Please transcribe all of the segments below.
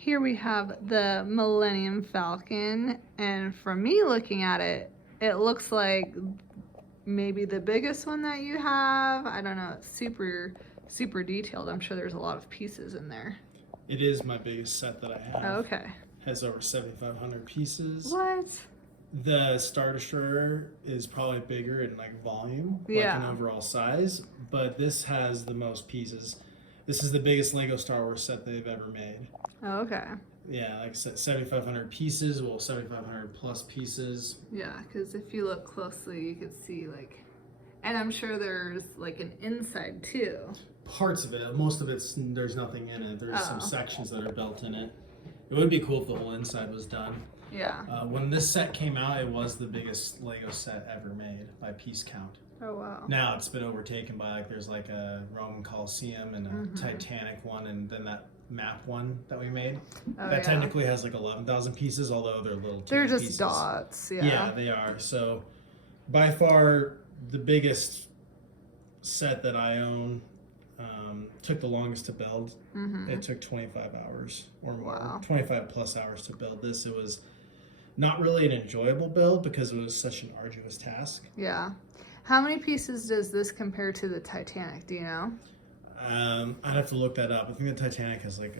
Here we have the Millennium Falcon, and from me looking at it, it looks like maybe the biggest one that you have. I don't know, it's super, super detailed. I'm sure there's a lot of pieces in there. It is my biggest set that I have. Okay. Has over 7,500 pieces. What? The Star Destroyer is probably bigger in like volume, Yeah. like in overall size, but this has the most pieces. This is the biggest Lego Star Wars set they've ever made. Okay. Yeah, like I said, 7,500 pieces, well, 7,500 plus pieces. Yeah, because if you look closely, you could see like, and I'm sure there's like an inside too. Parts of it, most of it's, there's nothing in it. There's some Oh. sections that are built in it. It would be cool if the whole inside was done. Yeah. When this set came out, it was the biggest Lego set ever made by piece count. Oh wow. Now it's been overtaken by like there's like a Roman Coliseum and a Titanic one, and then that map one that we made. Oh, that yeah. technically has like 11,000 pieces, although they're little. They're just pieces. dots. Yeah. Yeah, they are. So by far the biggest set that I own. Took the longest to build. It took 25 hours or more. Wow. 25 plus hours to build this. It was not really an enjoyable build because it was such an arduous task. Yeah. How many pieces does this compare to the Titanic? Do you know? I'd have to look that up. I think the Titanic has like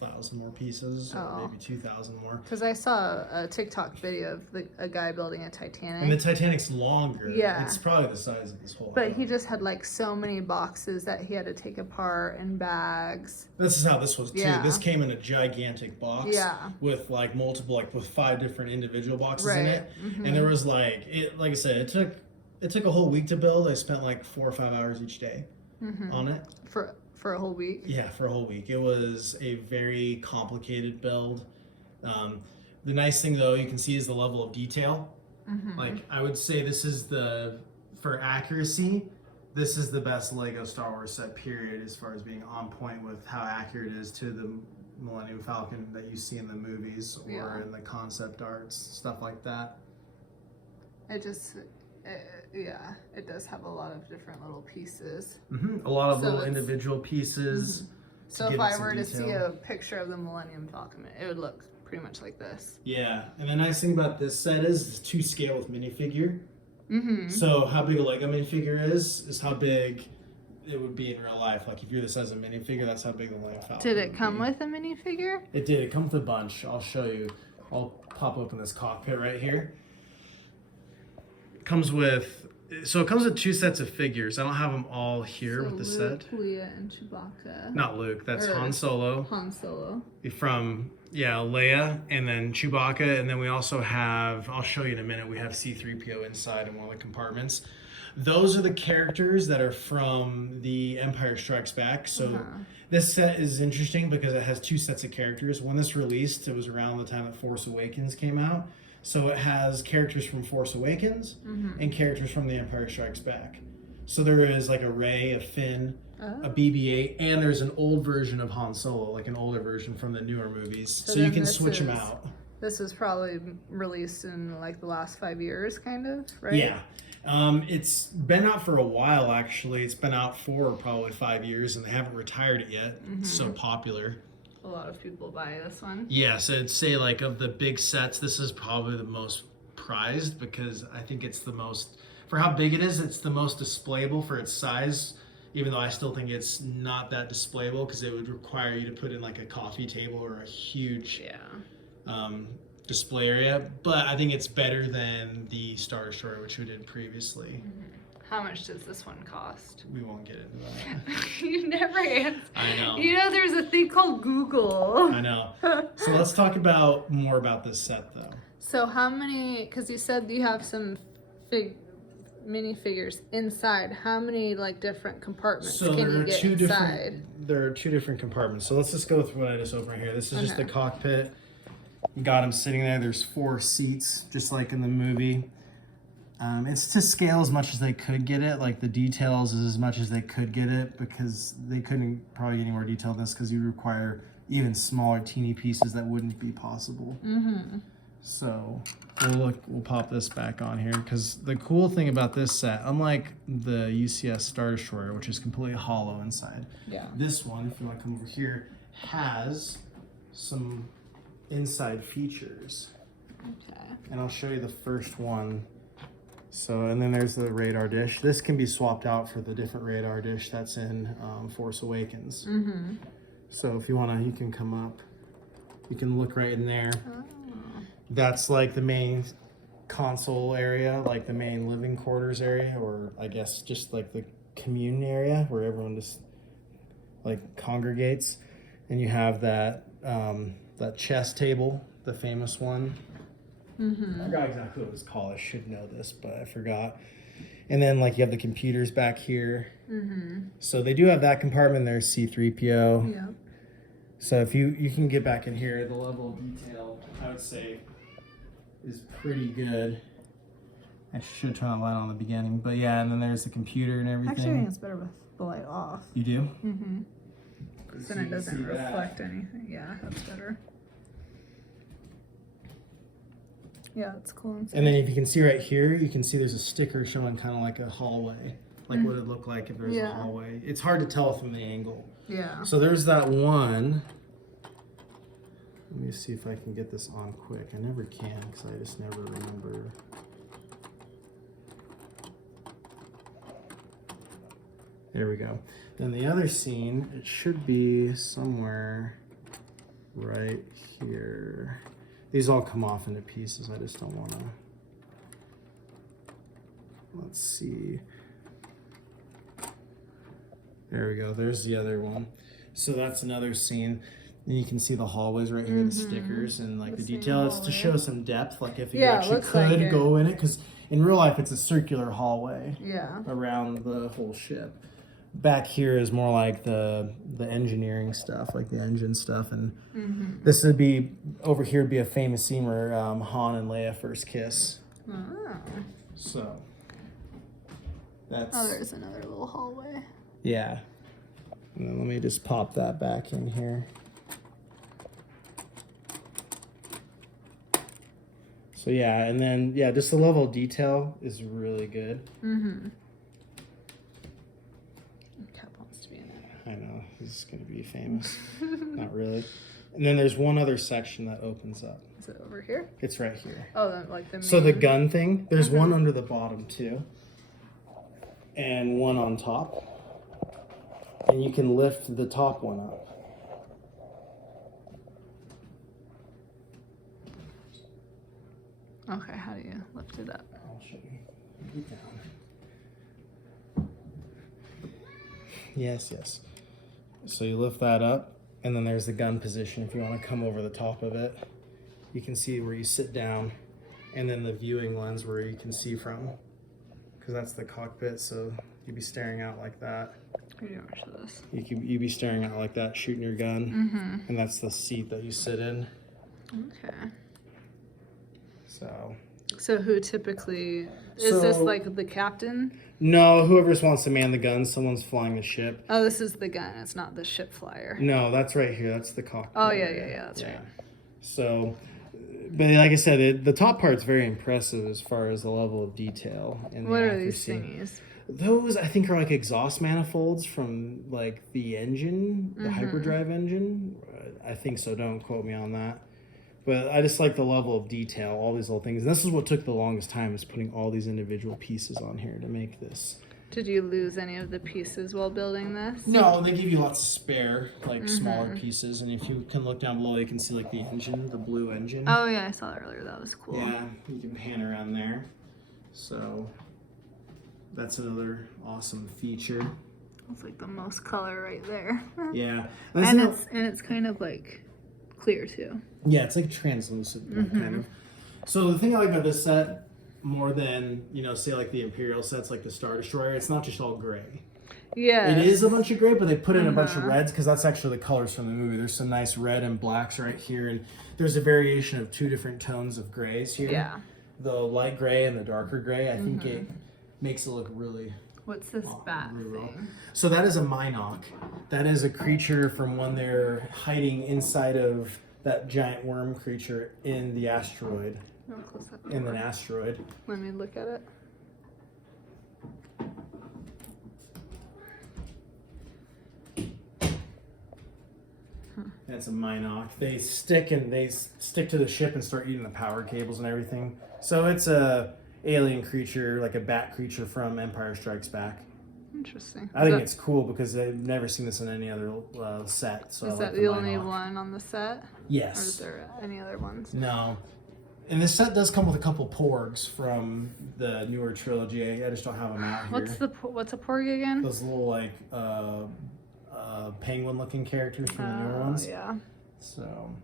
1,000 more pieces, or Oh. maybe 2,000 more. Because I saw a TikTok video of a guy building a And the Titanic, Titanic's longer. Yeah. It's probably the size of this whole but house. he just had like so many boxes that he had to take apart and bags. This is how this was too. Yeah. This came in a gigantic box Yeah. with like multiple, like with 5 different individual boxes in Right. it. And there was like like I said, it took a whole week to build. I spent like 4 or 5 hours each day on it. For a whole week. Yeah, for a whole week. It was a very complicated build. The nice thing though, you can see is the level of detail. Like I would say this is for accuracy, this is the best Lego Star Wars set period as far as being on point with how accurate it is to the Millennium Falcon that you see in the movies or Yeah. in the concept arts, stuff like that. It does have a lot of different little pieces. A lot of So little it's- individual pieces. So give if it I some were to see detail. a picture of the Millennium Falcon, it would look pretty much like this. Yeah, and the nice thing about this set is it's to scale with minifigure. So how big a Lego minifigure is how big it would be in real life. Like if you're the size of a minifigure, that's how big the Millennium Falcon Did it would come be. with a minifigure? It did. It comes with a bunch. I'll show you. I'll pop open this cockpit right here. It comes with 2 sets of figures. I don't have them all here with the Luke, set. Leia, and Chewbacca. Not Luke. That's Or- Han Solo. Han Solo. From Leia, and then Chewbacca, and then we also have, I'll show you in a minute, we have C-3PO inside in one of the compartments. Those are the characters that are from the Empire Strikes Back. So this set is interesting because it has 2 sets of characters. When this released, it was around the time that Force Awakens came out. So it has characters from Force Awakens and characters from the Empire Strikes Back. So there is like a Rey, a Finn, a BB-8, and there's an old version of Han Solo, like an older version from the newer movies. So you then can this switch them is- out. This was probably released in like the last 5 years, kind of, right? Yeah. It's been out for a while, actually. It's been out for probably 5 years, and they haven't retired it yet. It's so popular. A lot of people buy this one. Yeah, so I'd say like of the big sets, this is probably the most prized because I think it's the most, for how big it is, it's the most displayable for its size, even though I still think it's not that displayable because it would require you to put in like a coffee table or a huge display area. But I think it's better than the Star Destroyer, which we did previously. How much does this one cost? We won't get into that. You never answer. I know. You know, there's a thing called Google. I know. So let's talk more about this set though. So how many, because you said you have some minifigures inside. How many like different compartments So can there you are get 2 inside? there are 2 different compartments. So let's just go through what I just opened here. This is just the Okay. cockpit. You got him sitting there. There's 4 seats, just like in the movie. It's to scale as much as they could get it. Like the details is as much as they could get it because they couldn't probably get any more detail than this because you require even smaller, teeny pieces that wouldn't be possible. So we'll pop this back on here because the cool thing about this set, unlike the UCS Star Destroyer, which is completely hollow inside, Yeah. this one, if you want to come over here, has some inside features. Okay. And I'll show you the first one. So, and then there's the radar dish. This can be swapped out for the different radar dish that's in Force Awakens. Mm-hmm. So if you wanna, you can come up. You can look right in there. Oh. That's like the main console area, like the main living quarters area, or I guess just like the commune area where everyone just like congregates. And you have that that chess table, the famous one. Mm-hmm. I forgot exactly what it was called. I should know this, but I forgot. And then like you have the computers back here. Mm-hmm. So they do have that compartment. There's C-3PO. Yep. So if you can get back in here, the level of detail I would say is pretty good. I should turn the light on in the beginning, but yeah. And then there's the computer and everything. Actually, I think it's better with the light off. You do? Mm-hmm. So Then you it can doesn't see that. reflect anything. Yeah, that's better. Yeah, it's cool. And then if you can see right here, you can see there's a sticker showing kind of like a hallway, like what it'd look like if there was a hallway. It's hard to tell from the angle. Yeah. So there's that one. Let me see if I can get this on quick. I never can because I just never remember. There we go. Then the other scene, it should be somewhere right here. These all come off into pieces. I just don't want to. Let's see. There we go. There's the other one. So that's another scene. And you can see the hallways right here, the stickers and like the detail. It's to show some depth, like if you actually could go in it, because in real life it's a circular hallway around the whole ship. Back here is more like the engineering stuff, like the engine stuff, and this would be over here would be a famous scene where Han and Leia first kiss. Oh. So that's there's another little hallway. yeah. And then let me just pop that back in here. So yeah, and then yeah, just the level of detail is really good. Mm-hmm. Cap wants to be in it. I know, he's gonna be famous. Not really. And then there's one other section that opens up. Is it over here? It's right here. Oh, like the main... So the gun thing, there's one under the bottom too. And one on top. And you can lift the top one up. Okay, how do you lift it up? I'll show you. Get down. Yes, yes. So you lift that up, and then there's the gun position if you want to come over the top of it. You can see where you sit down, and then the viewing lens where you can see from, because that's the cockpit, so you'd be staring out like that. You don't show this. You'd be staring out like that, shooting your gun, and that's the seat that you sit in. Okay. So who typically is this like the captain? No, whoever just wants to man the gun, someone's flying the ship. Oh, this is the gun. It's not the ship flyer. No, that's right here. That's the cockpit. Oh yeah, that's right. So, but like I said, the top part's very impressive as far as the level of detail. And What the are these accuracy. thingies? Those I think are like exhaust manifolds from like the engine, the hyperdrive engine. I think so. Don't quote me on that. But I just like the level of detail, all these little things. And this is what took the longest time, is putting all these individual pieces on here to make this. Did you lose any of the pieces while building this? No, they give you lots of spare, like smaller pieces. And if you can look down below, you can see like the engine, the blue engine. Oh yeah, I saw that earlier. That was cool. Yeah, you can pan around there. So that's another awesome feature. It's like the most color right there. Yeah. And it's kind of like clear too. Yeah, it's like translucent, like, kind of. So the thing I like about this set, more than, say like the Imperial sets, like the Star Destroyer, it's not just all gray. Yeah. It is a bunch of gray, but they put in a bunch of reds because that's actually the colors from the movie. There's some nice red and blacks right here, and there's a variation of 2 different tones of grays here. Yeah. The light gray and the darker gray. I think it makes it look really... What's this bat really well. thing? So that is a Minoc. That is a creature from when they're hiding inside of that giant worm creature in the asteroid. No, close that In door. an asteroid. Let me look at it. That's a Minoc. They stick to the ship and start eating the power cables and everything. So it's a alien creature, like a bat creature from Empire Strikes Back. Interesting. I think it's cool because I've never seen this in any other set. So is that the only one on the set? Yes. Or is there any other ones? No. And this set does come with a couple porgs from the newer trilogy. I just don't have them out here. What's a porg again? Those little like penguin-looking characters from the newer ones. Yeah. So,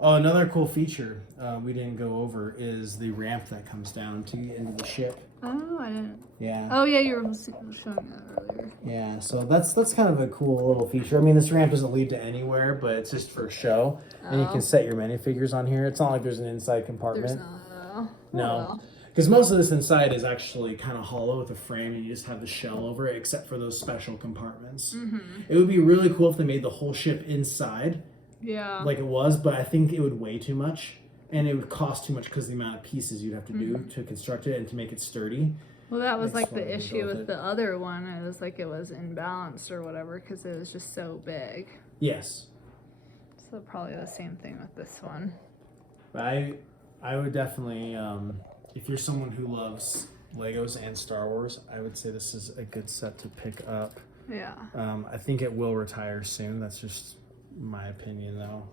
another cool feature we didn't go over is the ramp that comes down into the ship. Oh, I didn't. Yeah. Oh, yeah, you were showing that earlier. Yeah, so that's kind of a cool little feature. I mean, this ramp doesn't lead to anywhere, but it's just for show. And you can set your minifigures on here. It's not like there's an inside compartment. There's not. No. Because most of this inside is actually kind of hollow with a frame, and you just have the shell over it, except for those special compartments. Mm-hmm. It would be really cool if they made the whole ship inside, yeah, like it was, but I think it would weigh too much, and it would cost too much because of the amount of pieces you'd have to do to construct it and to make it sturdy. Well, that was like the issue with the other one. It was like it was imbalanced or whatever because it was just so big. Yes. So probably the same thing with this one. But I would definitely, if you're someone who loves Legos and Star Wars, I would say this is a good set to pick up. Yeah. I think it will retire soon. That's just my opinion, though.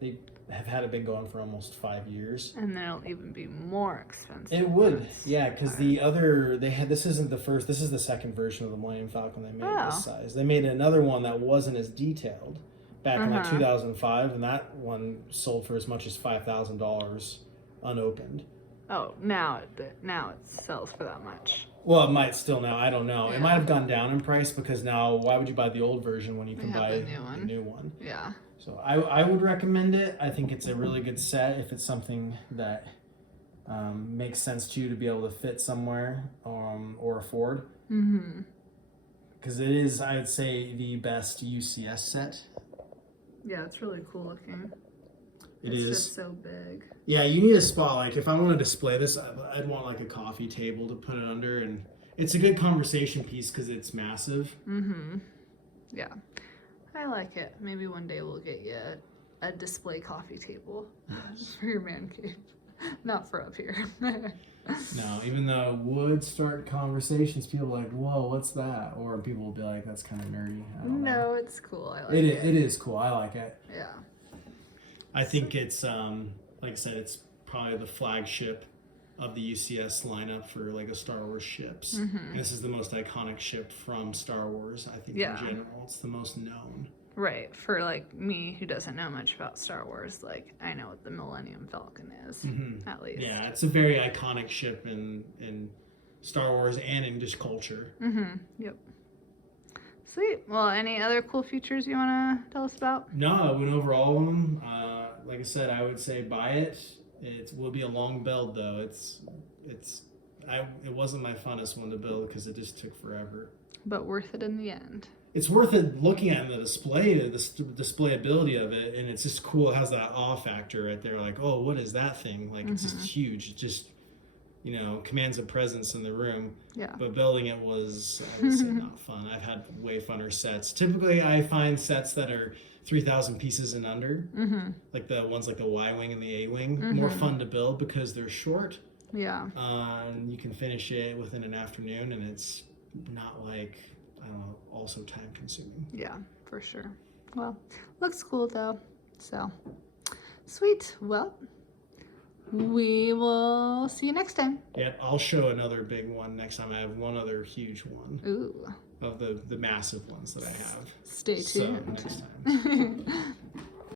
They have had it been going for almost 5 years. And then it'll even be more expensive. It would, yeah, because the other this isn't the first. This is the second version of the Millennium Falcon they made this size. They made another one that wasn't as detailed back in like 2005, and that one sold for as much as $5,000 unopened. Oh, now it sells for that much. Well, it might still now. I don't know. Yeah. It might have gone down in price because now why would you buy the old version when you can buy the new one? Yeah. So I would recommend it. I think it's a really good set if it's something that makes sense to you to be able to fit somewhere or afford. Mm-hmm. Because it is, I'd say, the best UCS set. Yeah, it's really cool looking. It's just so big. Yeah, you need a spot. Like, if I want to display this, I'd want like a coffee table to put it under, and it's a good conversation piece because it's massive. Mm-hmm. Yeah, I like it. Maybe one day we'll get you a display coffee table for your man cave, not for up here. No, even though it would start conversations, people are like, "Whoa, what's that?" Or people will be like, "That's kind of nerdy." I don't know. It's cool. I like it. It is cool. I like it. Yeah. I think it's like I said, it's probably the flagship of the UCS lineup for like a Star Wars ships. Mm-hmm. And this is the most iconic ship from Star Wars, I think, in general. It's the most known. Right. For like me who doesn't know much about Star Wars, like I know what the Millennium Falcon is, at least. Yeah, it's a very iconic ship in Star Wars and in just culture. Mm-hmm. Yep. Sweet. Well, any other cool features you want to tell us about? No, I went over all of them. Like I said, I would say buy it. It will be a long build, though. It wasn't my funnest one to build because it just took forever. But worth it in the end. It's worth it looking at the display, the displayability of it, and it's just cool. It has that awe factor right there. Like, oh, what is that thing? Like, it's just huge. It just, commands a presence in the room. Yeah. But building it was, I would say, not fun. I've had way funner sets. Typically, I find sets that are 3,000 pieces and under, like the ones like the Y-Wing and the A-Wing, more fun to build because they're short. Yeah. You can finish it within an afternoon, and it's not like, I don't know, also time consuming. Yeah, for sure. Well, looks cool though. So, sweet. Well, we will see you next time. Yeah, I'll show another big one next time. I have one other huge one. Ooh. Of the massive ones that I have. Stay tuned. So, next time.